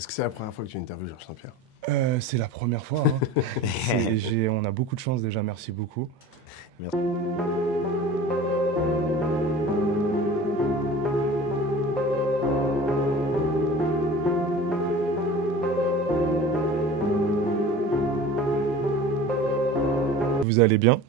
Est-ce que c'est la première fois que tu interviews Georges Saint-Pierre? C'est la première fois. Hein. On a beaucoup de chance déjà, merci beaucoup. Merci. Vous allez bien?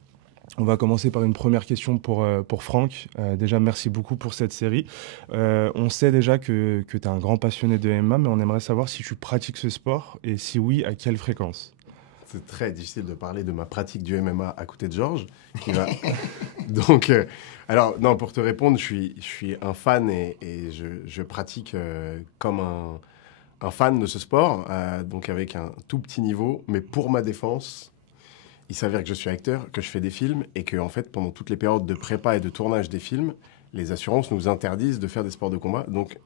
On va commencer par une première question pour Franck. Déjà, merci beaucoup pour cette série. On sait déjà que tu es un grand passionné de MMA, mais on aimerait savoir si tu pratiques ce sport et si oui, à quelle fréquence? C'est très difficile de parler de ma pratique du MMA à côté de Georges. Donc, alors, non, pour te répondre, je suis un fan et je pratique comme un fan de ce sport, donc avec un tout petit niveau, mais pour ma défense. Il s'avère que je suis acteur, que je fais des films et que, en fait, pendant toutes les périodes de prépa et de tournage des films, les assurances nous interdisent de faire des sports de combat. Donc,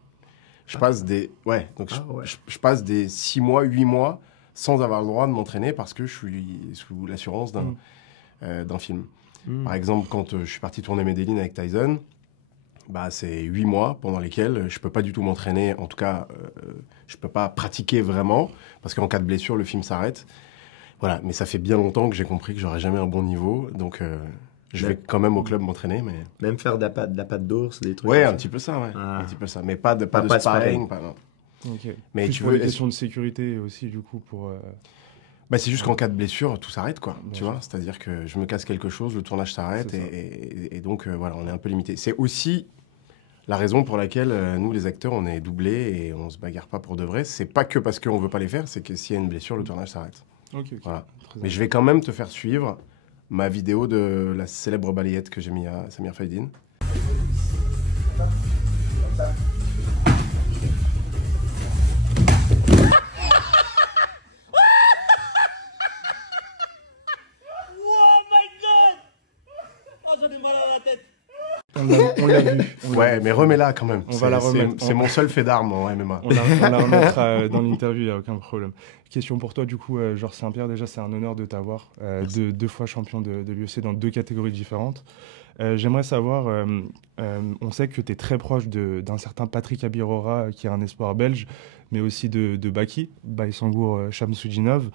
je passe je passe des 6 mois, 8 mois sans avoir le droit de m'entraîner parce que je suis sous l'assurance d'un film. Par exemple, quand je suis parti tourner Medellin avec Tyson, bah, c'est 8 mois pendant lesquels je ne peux pas du tout m'entraîner. En tout cas, je ne peux pas pratiquer vraiment parce qu'en cas de blessure, le film s'arrête. Voilà, mais ça fait bien longtemps que j'ai compris que j'aurais jamais un bon niveau, donc je vais quand même au club m'entraîner, mais... Même faire de la patte d'ours, des trucs Ouais, comme un petit peu ça, ouais. Ah. Un petit peu ça, mais pas de Pas sparring, sparring. Okay. Mais plus tu pour veux... les questions de sécurité aussi, du coup, pour... Bah, c'est juste qu'en cas de blessure, tout s'arrête, quoi, Bien tu sûr. vois. C'est-à-dire que je me casse quelque chose, le tournage s'arrête, et donc, voilà, on est un peu limité. C'est aussi la raison pour laquelle, nous, les acteurs, on est doublés et on se bagarre pas pour de vrai. C'est pas que parce qu'on veut pas les faire, c'est que s'il y a une blessure, le tournage s'arrête. Ok. Voilà. Mais je vais quand même te faire suivre ma vidéo de la célèbre balayette que j'ai mis à Samir Faidine. On l'a vu. Ouais, mais remets-la quand même. On va la remettre. C'est mon seul fait d'armes en MMA. On la remettra dans l'interview, il n'y a aucun problème. Question pour toi, du coup, Georges Saint-Pierre, déjà, c'est un honneur de t'avoir. Deux fois champion de l'UFC dans 2 catégories différentes. J'aimerais savoir, on sait que tu es très proche d'un certain Patrick Abirora, qui est un espoir belge, mais aussi de Baki, Baysangour Shamsudinov.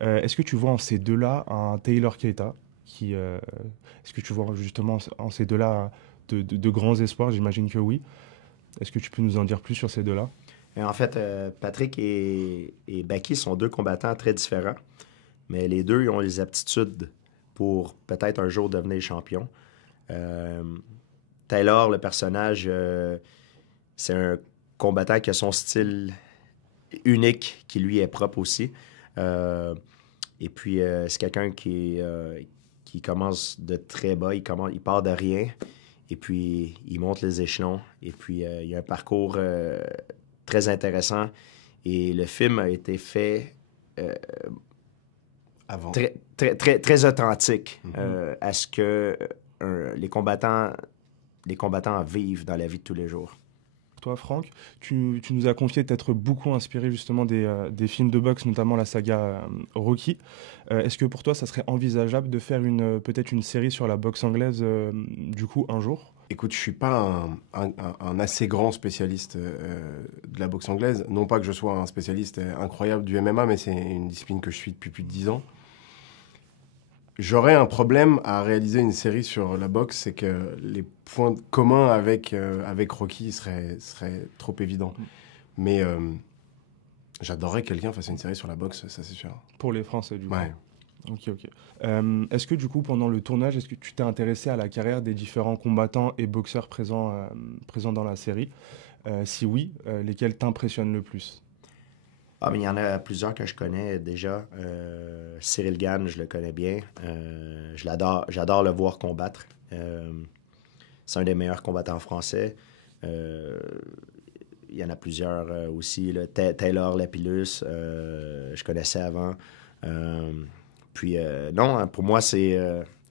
Est-ce que tu vois en ces deux-là un Taylor Keita est-ce que tu vois justement en ces deux-là de grands espoirs? J'imagine que oui. Est-ce que tu peux nous en dire plus sur ces deux-là? Et en fait, Patrick et Baki sont 2 combattants très différents, mais les deux ils ont les aptitudes pour peut-être un jour devenir champion. Taylor, le personnage, c'est un combattant qui a son style unique, qui lui est propre aussi. Et puis, c'est quelqu'un qui commence de très bas, il part de rien, et puis il monte les échelons, et puis il y a un parcours très intéressant, et le film a été fait Avant. très authentique à ce que les combattants vivent dans la vie de tous les jours. Toi, Franck, tu nous as confié t'être beaucoup inspiré justement des films de boxe, notamment la saga Rocky. Est-ce que pour toi, ça serait envisageable de faire peut-être une série sur la boxe anglaise, du coup, un jour? Écoute, je suis pas un assez grand spécialiste de la boxe anglaise. Non pas que je sois un spécialiste incroyable du MMA, mais c'est une discipline que je suis depuis plus de 10 ans. J'aurais un problème à réaliser une série sur la boxe, c'est que les points communs avec Rocky seraient trop évidents. Mais j'adorerais que quelqu'un fasse une série sur la boxe, ça c'est sûr. Pour les Français, du coup. Ouais. Ok. Est-ce que du coup, pendant le tournage, est-ce que tu t'es intéressé à la carrière des différents combattants et boxeurs présents dans la série? Si oui, lesquels t'impressionnent le plus? Ah, mais il y en a plusieurs que je connais déjà. Cyril Gane, je le connais bien. J'adore le voir combattre. C'est un des meilleurs combattants français. Il y en a plusieurs aussi. Là. Taylor Lapillus, je connaissais avant. Puis non, pour moi, c'est...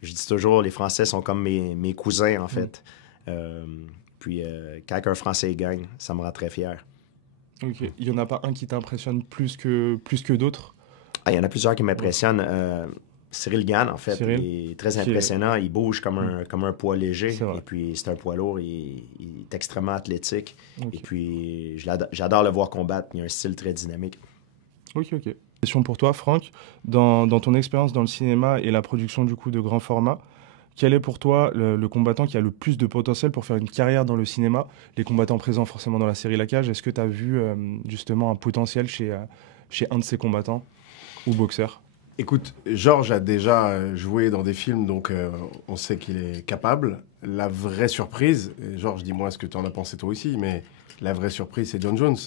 je dis toujours, les Français sont comme mes cousins, en fait. Puis quand un Français gagne, ça me rend très fier. Ok. Il n'y en a pas un qui t'impressionne plus que d'autres? Ah, il y en a plusieurs qui m'impressionnent. Cyril Gane, en fait. Cyril. Il est très impressionnant. Il bouge comme un poids léger. C'est vrai. Et puis, c'est un poids lourd. Il est extrêmement athlétique. Ok. Et puis, j'adore le voir combattre. Il a un style très dynamique. Ok. Question pour toi, Franck. Dans ton expérience dans le cinéma et la production du coup de grand format, quel est pour toi le combattant qui a le plus de potentiel pour faire une carrière dans le cinéma? Les combattants présents forcément dans la série La Cage, est-ce que tu as vu justement un potentiel chez un de ces combattants ou boxeurs? Écoute, Georges a déjà joué dans des films, donc on sait qu'il est capable. La vraie surprise, et Georges, dis-moi ce que tu en as pensé toi aussi, mais la vraie surprise, c'est John Jones.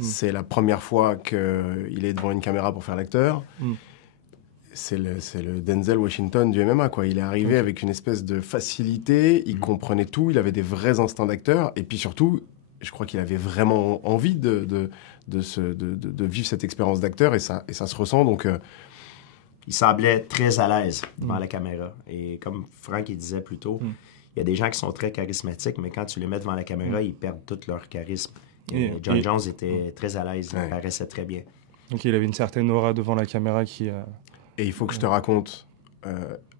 C'est la première fois qu'il est devant une caméra pour faire l'acteur. C'est le Denzel Washington du MMA, quoi. Il est arrivé avec une espèce de facilité, il comprenait tout, il avait des vrais instincts d'acteur, et puis surtout, je crois qu'il avait vraiment envie de vivre cette expérience d'acteur, et ça se ressent, donc... Il semblait très à l'aise devant la caméra. Et comme Franck il disait plus tôt, il y a des gens qui sont très charismatiques, mais quand tu les mets devant la caméra, ils perdent tout leur charisme. Et John Jones était très à l'aise, il paraissait très bien. Donc il avait une certaine aura devant la caméra qui... Et il faut que je te raconte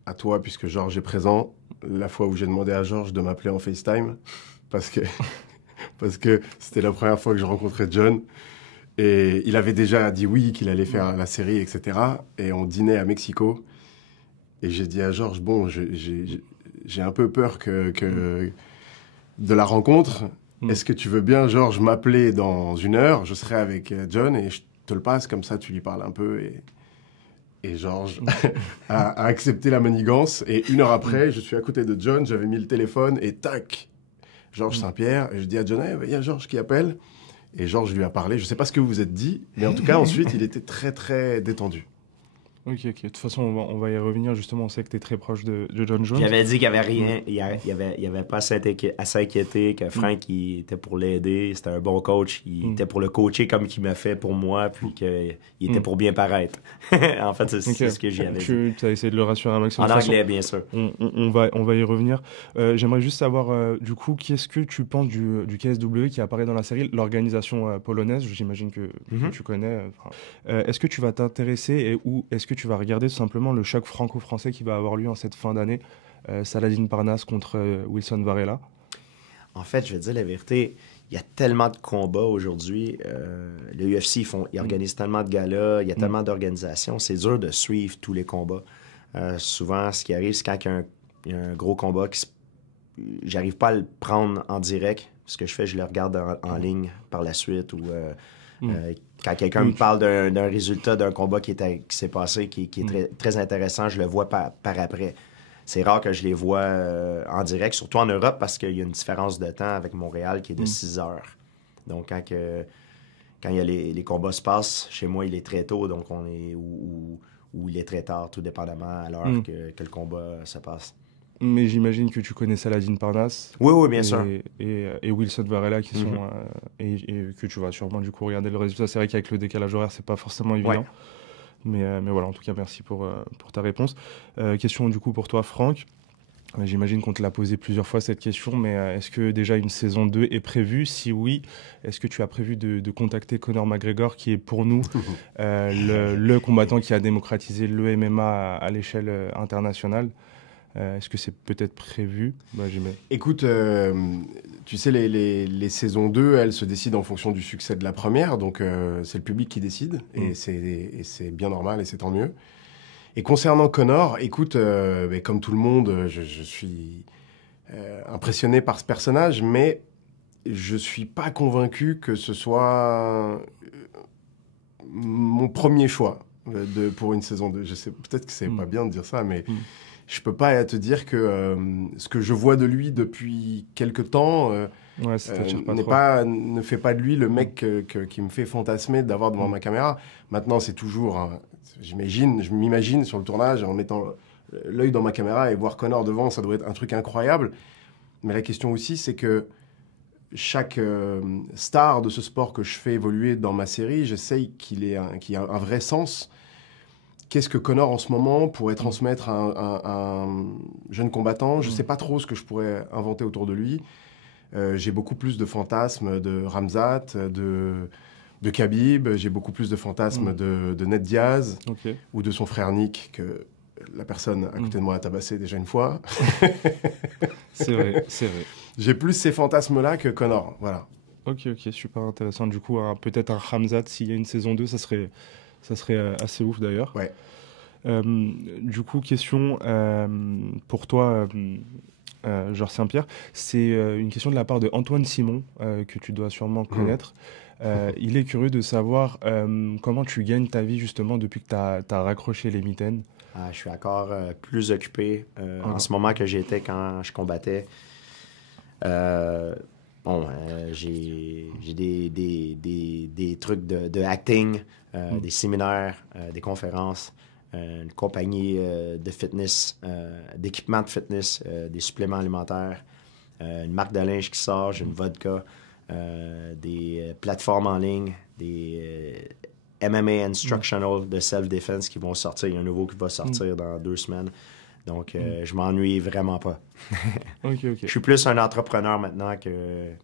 à toi, puisque Georges est présent, la fois où j'ai demandé à Georges de m'appeler en FaceTime, parce que c'était la première fois que je rencontrais John. Et il avait déjà dit oui, qu'il allait faire la série, etc. Et on dînait à Mexico. Et j'ai dit à Georges, bon, j'ai un peu peur de la rencontre. Est-ce que tu veux bien, Georges, m'appeler dans 1 heure? Je serai avec John et je te le passe, comme ça tu lui parles un peu. Et Georges a accepté la manigance. Et 1 heure après, je suis à côté de John, j'avais mis le téléphone et tac, Georges Saint-Pierre. Et je dis à John, il y a Georges qui appelle. Et Georges lui a parlé. Je ne sais pas ce que vous vous êtes dit, mais en tout cas, ensuite, il était très, très détendu. Ok. De toute façon, on va y revenir. Justement, on sait que tu es très proche de John Jones. J'avais dit qu'il n'y avait rien, il y avait pas à s'inquiéter, que Frank il était pour l'aider, c'était un bon coach, il était pour le coacher comme il m'a fait pour moi, puis qu'il était pour bien paraître. En fait, c'est ce que j'y avais dit. Tu as essayé de le rassurer un maximum. En anglais, bien sûr. On va y revenir. J'aimerais juste savoir, du coup, qu'est-ce que tu penses du KSW qui apparaît dans la série, l'organisation polonaise, j'imagine que tu connais. Est-ce que tu vas t'intéresser ou est-ce que tu vas regarder tout simplement le choc franco-français qui va avoir lieu en cette fin d'année, Saladin Parnasse contre Wilson Varela? En fait, je vais te dire la vérité, il y a tellement de combats aujourd'hui. Le UFC, ils organisent tellement de galas, il y a tellement d'organisations, c'est dur de suivre tous les combats. Souvent, ce qui arrive, c'est quand il y a un gros combat, j'arrive pas à le prendre en direct. Ce que je fais, je le regarde en ligne par la suite ou... quand quelqu'un me parle d'un résultat d'un combat qui s'est passé, qui est très, très intéressant, je le vois par après. C'est rare que je les vois en direct, surtout en Europe, parce qu'il y a une différence de temps avec Montréal qui est de 6 heures. Donc, quand il y a les combats se passent, chez moi, il est très tôt, donc ou il est très tard, tout dépendamment à l'heure que le combat se passe. Mais j'imagine que tu connais Saladin Parnasse. Oui, bien sûr. Et Wilson Varela qui sont... et que tu vas sûrement du coup regarder le résultat. C'est vrai qu'avec le décalage horaire, c'est pas forcément évident. Ouais. Mais voilà, en tout cas, merci pour ta réponse. Question du coup pour toi, Franck. J'imagine qu'on te l'a posé plusieurs fois cette question, mais est-ce que déjà une saison 2 est prévue? Si oui, est-ce que tu as prévu de contacter Conor McGregor, qui est pour nous le combattant qui a démocratisé le MMA à l'échelle internationale? Est-ce que c'est peut-être prévu? Écoute, tu sais, les saisons 2, elles se décident en fonction du succès de la première, donc c'est le public qui décide, et c'est bien normal, et c'est tant mieux. Et concernant Conor, écoute, comme tout le monde, je suis impressionné par ce personnage, mais je suis pas convaincu que ce soit mon premier choix pour une saison 2. Je sais, peut-être que c'est pas bien de dire ça, mais... Je peux pas te dire que ce que je vois de lui depuis quelque temps ne fait pas de lui le mec qui me fait fantasmer d'avoir devant ma caméra. Maintenant, c'est toujours... je m'imagine sur le tournage en mettant l'œil dans ma caméra et voir Conor devant, ça doit être un truc incroyable. Mais la question aussi, c'est que chaque star de ce sport que je fais évoluer dans ma série, j'essaye qu'il ait un vrai sens. Qu'est-ce que Conor, en ce moment, pourrait transmettre à un jeune combattant? Je ne sais pas trop ce que je pourrais inventer autour de lui. J'ai beaucoup plus de fantasmes de Ramzat, de Khabib. J'ai beaucoup plus de fantasmes de Ned Diaz ou de son frère Nick que la personne à côté de moi a tabassé déjà une fois. C'est vrai, c'est vrai. J'ai plus ces fantasmes-là que Connor, voilà. Ok, super intéressant. Du coup, peut-être un Khamzat, s'il y a une saison 2, ça serait assez ouf d'ailleurs. Ouais. Du coup, question pour toi, Georges Saint-Pierre. C'est une question de la part de Antoine Simon, que tu dois sûrement connaître. Il est curieux de savoir comment tu gagnes ta vie justement depuis que tu as raccroché les mitaines. Je suis encore plus occupé en ce moment que j'étais quand je combattais. J'ai des trucs de acting, des séminaires, des conférences, une compagnie de fitness, d'équipement de fitness, des suppléments alimentaires, une marque de linge qui sort, j'ai une vodka, des plateformes en ligne, des MMA Instructional de Self-Defense qui vont sortir. Il y a un nouveau qui va sortir dans 2 semaines. Donc, je m'ennuie vraiment pas. Je suis plus un entrepreneur maintenant qu'un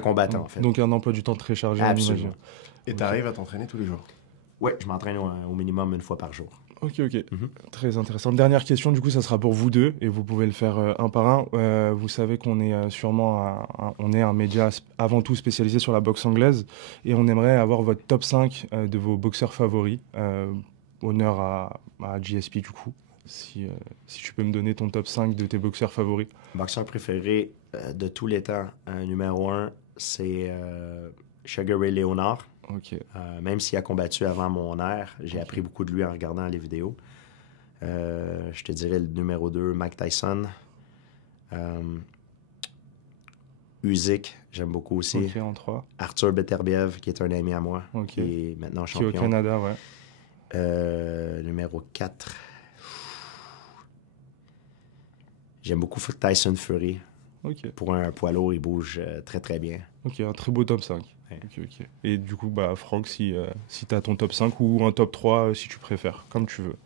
combattant, en fait. Donc, un emploi du temps très chargé. Absolument. Et tu arrives à t'entraîner tous les jours? Oui, je m'entraîne au minimum 1 fois par jour. Ok. Très intéressant. Dernière question, du coup, ça sera pour vous deux, et vous pouvez le faire un par un. Vous savez qu'on est sûrement on est un média avant tout spécialisé sur la boxe anglaise, et on aimerait avoir votre top 5 de vos boxeurs favoris. Honneur à GSP, du coup. Si tu peux me donner ton top 5 de tes boxeurs favoris. Boxeur préféré de tous les temps, numéro 1, c'est Sugar Ray Leonard. Ok. Même s'il a combattu avant mon ère, j'ai appris beaucoup de lui en regardant les vidéos. Je te dirais le numéro 2, Mike Tyson. Usyk, j'aime beaucoup aussi. Ok, en 3. Arthur Beterbiev, qui est un ami à moi, qui est maintenant champion. Qui est au Canada, ouais. Numéro 4. J'aime beaucoup Tyson Fury. Ok. Pour un poids lourd, il bouge très très bien. Ok, un très beau top 5. Ouais. Ok. Et du coup, Franck, si tu as ton top 5 ou un top 3, si tu préfères, comme tu veux.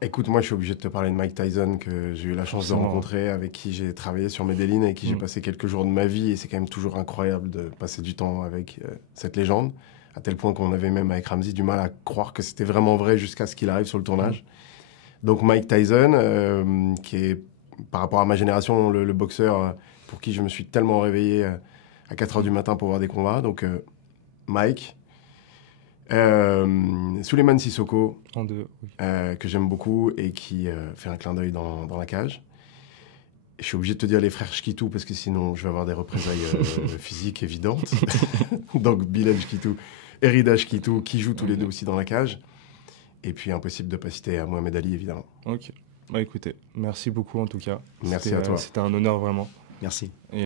Écoute, moi je suis obligé de te parler de Mike Tyson, que j'ai eu la chance de rencontrer, avec qui j'ai travaillé sur Medellin, avec qui j'ai passé quelques jours de ma vie, et c'est quand même toujours incroyable de passer du temps avec cette légende, à tel point qu'on avait même avec Ramsey du mal à croire que c'était vraiment vrai jusqu'à ce qu'il arrive sur le tournage. Donc Mike Tyson, qui est par rapport à ma génération le boxeur pour qui je me suis tellement réveillé à 4h du matin pour voir des combats. Donc Mike. Souleymane Sissoko, En 2, oui. que j'aime beaucoup et qui fait un clin d'œil dans la cage. Je suis obligé de te dire les frères Shkitou parce que sinon je vais avoir des représailles physiques évidentes. Donc Bilal Shkitou et Rida Shkitou qui jouent tous les deux aussi dans la cage. Et puis impossible de ne pas citer à Mohamed Ali évidemment. Ok. Écoutez, merci beaucoup en tout cas. Merci à toi. C'était un honneur vraiment. Merci. Et